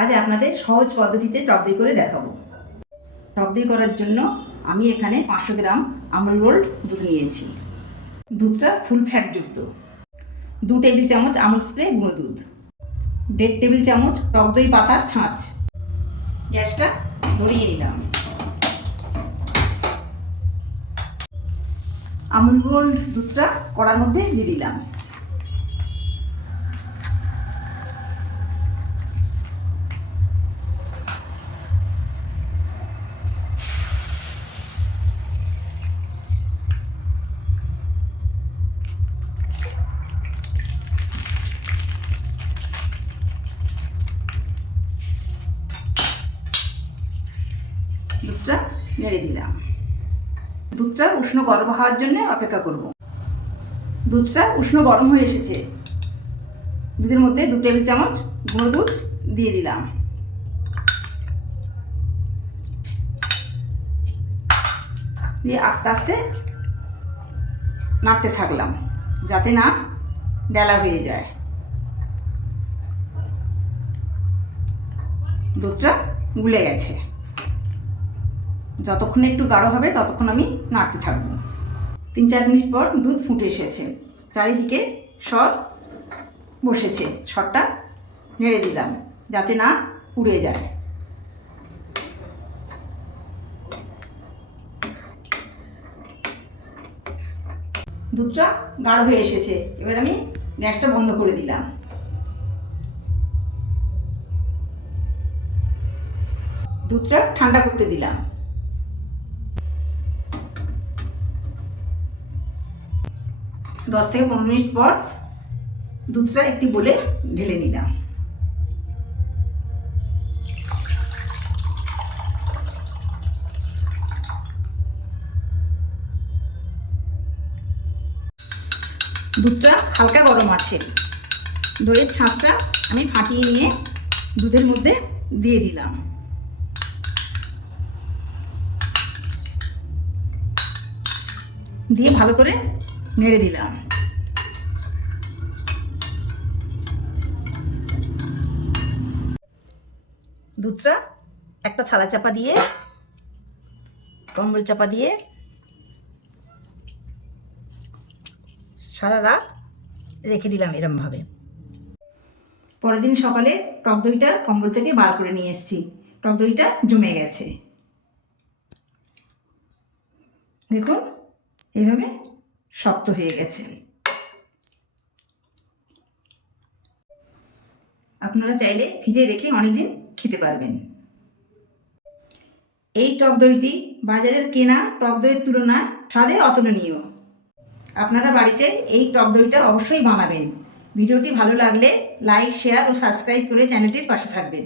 আজ আপনাদের সহজ পদ্ধতিতে টক দই করে দেখাবো। টক দই করার জন্য আমি এখানে 500 গ্রাম আমুল গোল্ড দুধ নিয়েছি। দুধটা ফুল ফ্যাটযুক্ত। 2 টেবিল চামচ আমুল স্প্রে গুঁড়ো দুধ, 1.5 টেবিল চামচ টক দই পাতার ছাঁচ। গ্যাসটা ধরিয়ে নিলাম। আমুল গোল্ড দুধটা কড়ার মধ্যে দিয়ে দিলাম। দুধটা নেড়ে দিলাম। দুধটা উষ্ণ গরম হওয়ার জন্য অপেক্ষা করব। দুধটা উষ্ণ গরম হয়ে এসেছে। দুধের মধ্যে 2 টেবিল চামচ গুঁড়ো দুধ দিয়ে দিলাম। দিয়ে আস্তে আস্তে নাড়তে থাকলাম যাতে না ডেলা হয়ে যায়। দুধটা গুলে গেছে। যতক্ষণ একটু গাঢ় হবে ততক্ষণ আমি নাড়তে থাকবো। 3-4 মিনিট পর দুধ ফুটে এসেছে। চারিদিকে সর বসেছে। সরটা নেড়ে দিলাম যাতে না পুড়ে যায়। দুধটা গাঢ় হয়ে এসেছে। এবার আমি গ্যাসটা বন্ধ করে দিলাম। দুধটা ঠান্ডা করতে দিলাম। দশ থেকে 15 মিনিট পর দুধটা একটি বলে ঢেলে নিলাম। দুধটা হালকা গরম আছে। দইয়ের ছাঁচটা আমি ফাটিয়ে নিয়ে দুধের মধ্যে দিয়ে দিলাম। দিয়ে ভালো করে নেড়ে দিলাম। দুধটা একটা থালা চাপা দিয়ে, কম্বল চাপা দিয়ে সারা রাত রেখে দিলাম এরমভাবে। পরের দিন সকালে টক দইটা কম্বল থেকে বার করে নিয়ে এসেছি। টক দইটা জমে গেছে। দেখুন এইভাবে শক্ত হয়ে গেছে। আপনারা চাইলে ভিজিয়ে রেখে অনেকদিন খেতে পারবেন। এই টক দইটি বাজারের কেনা টক দইয়ের তুলনায় স্বাদে অতুলনীয়। আপনারা বাড়িতে এই টক দইটা অবশ্যই বানাবেন। ভিডিওটি ভালো লাগলে লাইক, শেয়ার ও সাবস্ক্রাইব করে চ্যানেলটির পাশে থাকবেন।